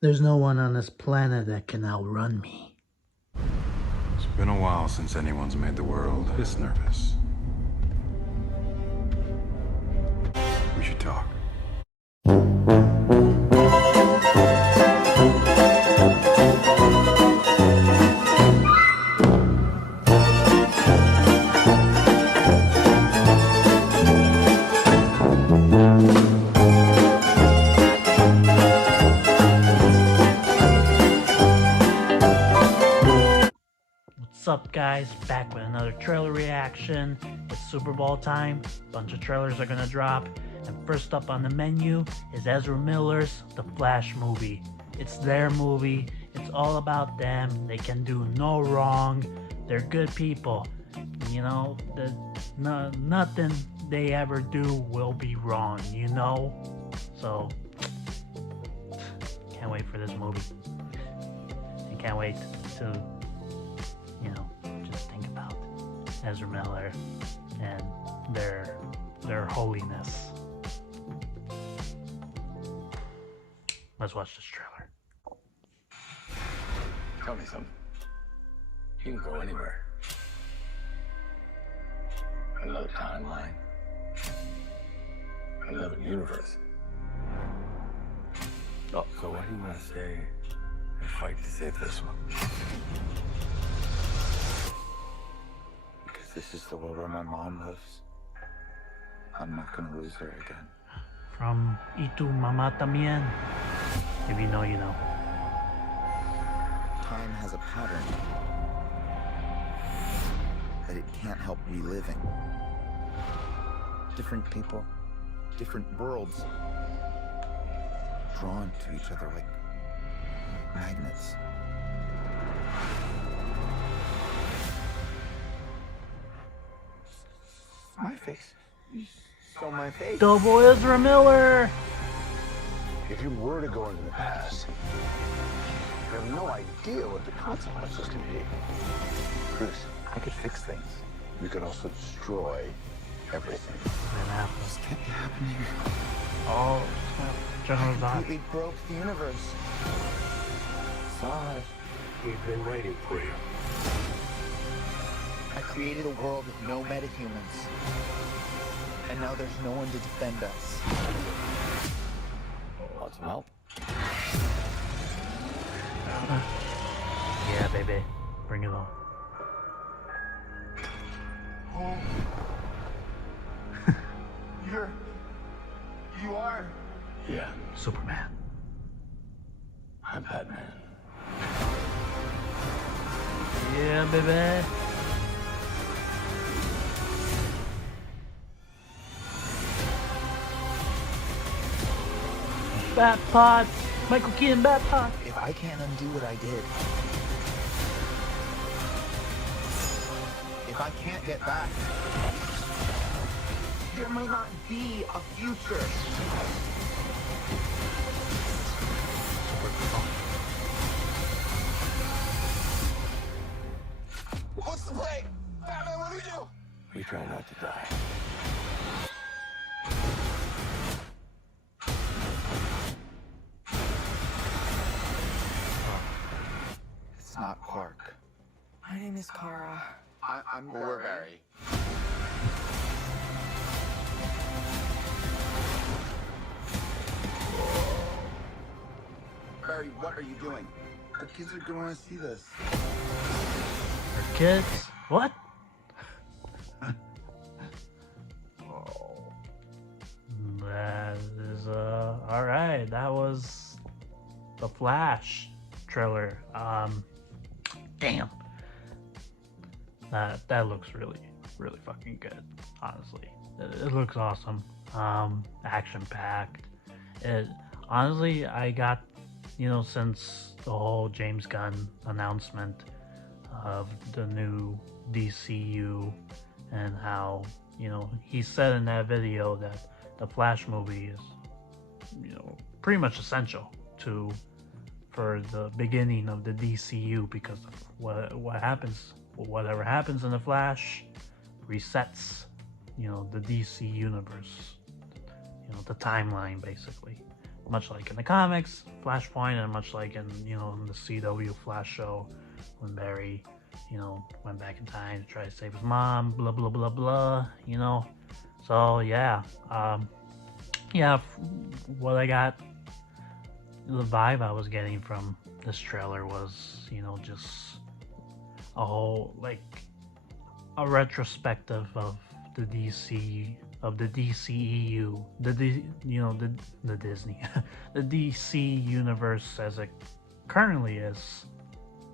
There's no one on this planet that can outrun me. It's been a while since anyone's made the world this nervous. We should talk. What's up, guys? Back with another trailer reaction. It's Super Bowl time. A bunch of trailers are gonna drop. And first up on the menu is Ezra Miller's The Flash movie. It's their movie. It's all about them. They can do no wrong. They're good people. You know, nothing they ever do will be wrong, you know? So, can't wait for this movie. And can't wait to just think about Ezra Miller and their holiness. Let's watch this trailer. Tell me something. You can go anywhere. Another timeline. Another universe. Oh, so why do you want to stay and fight to save this one? Because this is the world where my mom lives. I'm not gonna lose her again. From Y Tu Mamá También. If you know, you know. Time has a pattern that it can't help reliving. Different people, different worlds, drawn to each other like magnets. My face. You stole my face. Double Ezra Miller! If you were to go into the past, you have no idea what the consequences can be. Bruce, I could fix things. We could also destroy everything. This can't be happening. Oh, General Zod. Completely broke the universe. Zod, we've been waiting for you. I created a world with no metahumans. And now there's no one to defend us. Want some help? Yeah, baby. Bring it on. You are? Yeah, Superman. I'm Batman. Yeah, baby. Batpod. Michael Keaton Batpod. If I can't undo what I did, if I can't get back, there might not be a future. What's the play? Batman, what do we do? We try not to die. It's not Clark. My name is Kara. I'm Barry. Barry, what are you doing? The kids are going to see this. For kids? What? That is, alright. That was the Flash trailer. Damn. That looks really, really fucking good, honestly. It looks awesome. Action-packed. Honestly, I got, since the whole James Gunn announcement of the new DCU and how, he said in that video that the Flash movie is, pretty much essential for the beginning of the DCU, because of what happens, whatever happens in the Flash resets, the DC universe, the timeline basically. much like in the comics, Flashpoint, and much like in, you know, in the CW Flash show, when Barry, you know, went back in time to try to save his mom, blah blah blah blah, you know. So yeah, what I got, the vibe I was getting from this trailer was, you know, just a whole, like, a retrospective of the DCEU, the Disney, the DC universe as it currently is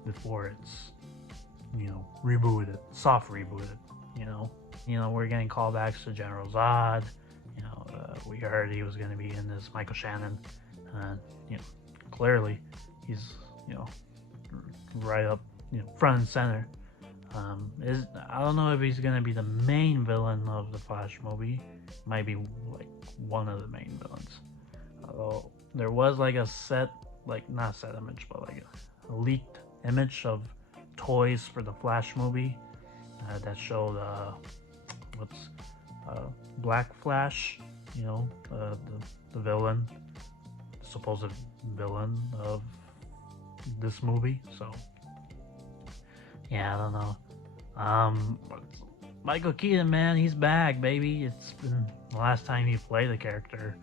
before it's, you know, rebooted, soft rebooted, you know. We're getting callbacks to General Zod. You know, we heard he was going to be in this Michael Shannon. You know, clearly he's, you know, right up, you know, front and center. I don't know if he's going to be the main villain of the Flash movie. Might be like one of the main villains. Although there was like a not set image, but like a leaked image of toys for the Flash movie that showed Black Flash, you know, the villain, supposed villain of this movie. So yeah, I don't know. Michael Keaton, man, he's back, baby. It's been the last time he played the character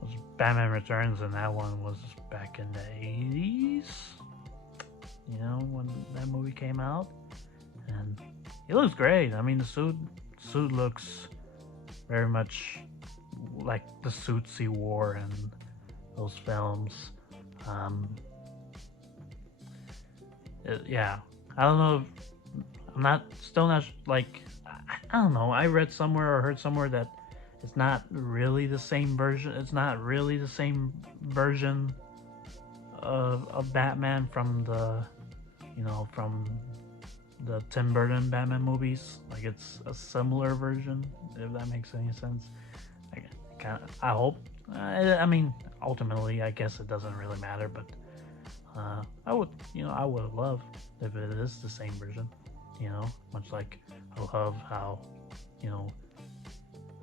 was Batman Returns, and that one was back in the 80s. You know, when that movie came out, and he looks great. I mean, the suit looks very much like the suits he wore in those films. Yeah, I don't know. Still not like, I don't know. I read somewhere or heard somewhere that it's not really the same version. It's not really the same version of Batman from the, you know, from the Tim Burton Batman movies. Like, it's a similar version, if that makes any sense. I hope. I mean, ultimately, I guess it doesn't really matter, but I would have loved if it is the same version. You know, much like I love how, you know,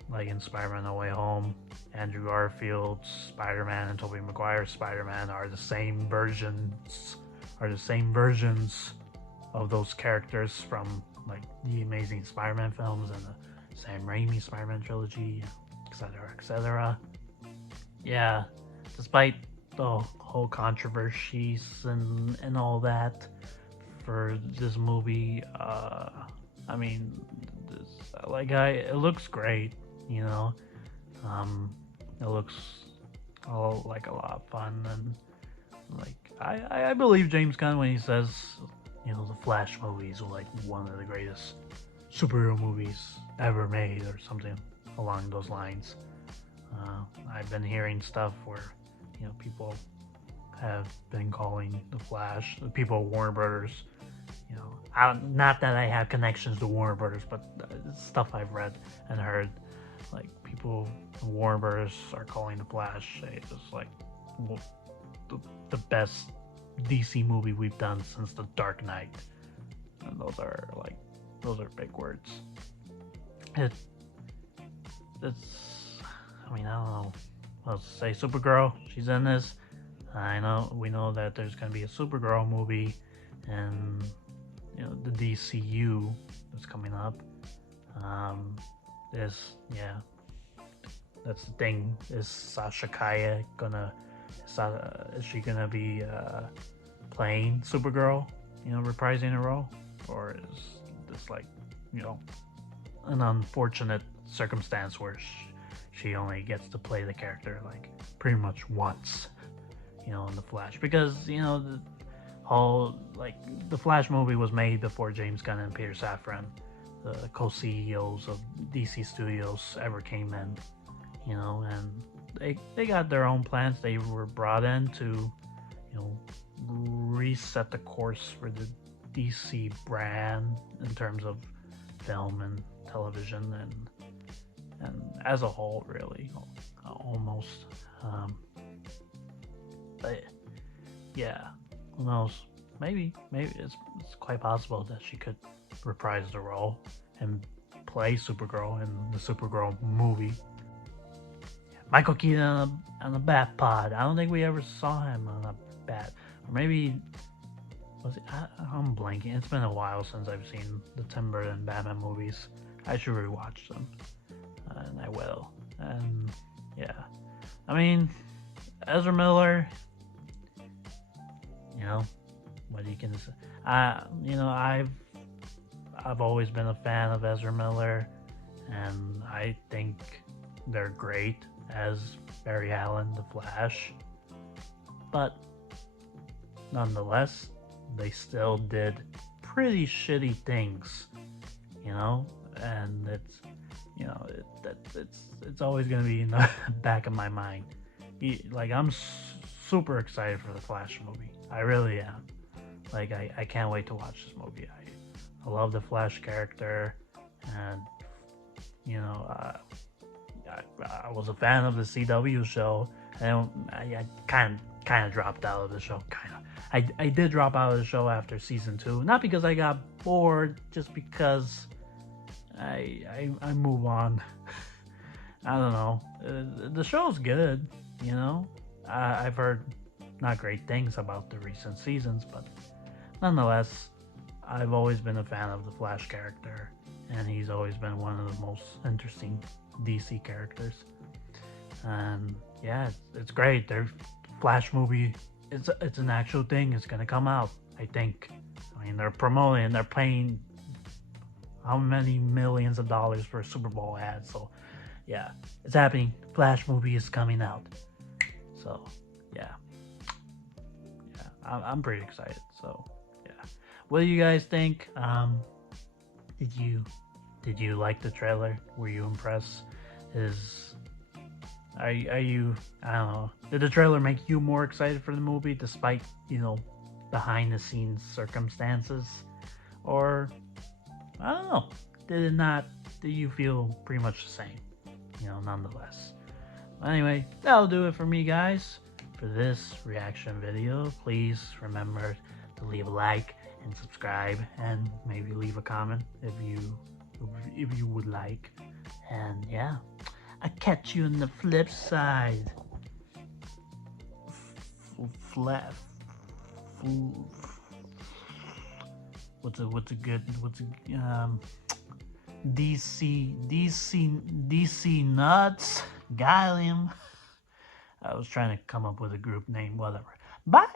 like in Spider-Man No Way Home, Andrew Garfield's Spider-Man and Tobey Maguire's Spider-Man are the same versions of those characters from like the Amazing Spider-Man films and the Sam Raimi Spider-Man trilogy, etc., etc. Yeah, despite the whole controversies and all that for this movie, I mean, it looks great, you know. It looks all like a lot of fun, and like I believe James Gunn when he says, you know, the Flash movies are like one of the greatest superhero movies ever made, or something along those lines. I've been hearing stuff where, you know, people have been calling the Flash, the people at Warner Brothers, you know, not that I have connections to Warner Brothers, but stuff I've read and heard, like people at Warner Brothers are calling the Flash it's like the best DC movie we've done since The Dark Knight, and those are big words. It's I mean, I don't know. Let's say Supergirl, she's in this. We know that there's gonna be a Supergirl movie, and you know, the DCU that's coming up. That's the thing. Is Sasha Kaya is she gonna be playing Supergirl? You know, reprising her role, or is this like, you know, an unfortunate circumstance where she only gets to play the character like pretty much once, you know, in the Flash? Because, you know, the Flash movie was made before James Gunn and Peter Safran, the co-CEOs of DC Studios, ever came in, you know, and they got their own plans. They were brought in to, you know, reset the course for the DC brand in terms of film and television and as a whole, really, almost. But yeah, who knows? Maybe it's quite possible that she could reprise the role and play Supergirl in the Supergirl movie. Yeah. Michael Keaton on the Bat-Pod. I don't think we ever saw him on a Bat. Or maybe... Was it, I'm blanking. It's been a while since I've seen the Tim Burton Batman movies. I should rewatch them. And I will. And yeah. I mean, Ezra Miller, you know, what you can say. You know, I've always been a fan of Ezra Miller, and I think they're great as Barry Allen, the Flash. But nonetheless, they still did pretty shitty things, you know, and it's, you know, it's always gonna be in the back of my mind. Like, I'm super excited for the Flash movie. I really am. Like, I can't wait to watch this movie. I love the Flash character, and you know, I was a fan of the CW show, and I kind of dropped out of the show. I did drop out of the show after season 2, not because I got bored, just because I move on. I don't know. The show's good, you know. I've heard not great things about the recent seasons, but nonetheless, I've always been a fan of the Flash character, and he's always been one of the most interesting DC characters. And yeah, it's great. Their Flash movie, it's an actual thing. It's gonna come out, I think. I mean, they're promoting, they're paying how many millions of dollars for a Super Bowl ad. So yeah, it's happening. Flash movie is coming out. So yeah, I'm pretty excited. So yeah, what do you guys think? Did you like the trailer? Were you impressed? Are you, I don't know, did the trailer make you more excited for the movie despite, you know, behind the scenes circumstances? Or I don't know, did you feel pretty much the same, you know, nonetheless? Anyway, that'll do it for me, guys, for this reaction video. Please remember to leave a like and subscribe, and maybe leave a comment if you would like. And yeah, I'll catch you on the flip side. What's a good DC nuts? Got him. I was trying to come up with a group name, whatever. Bye.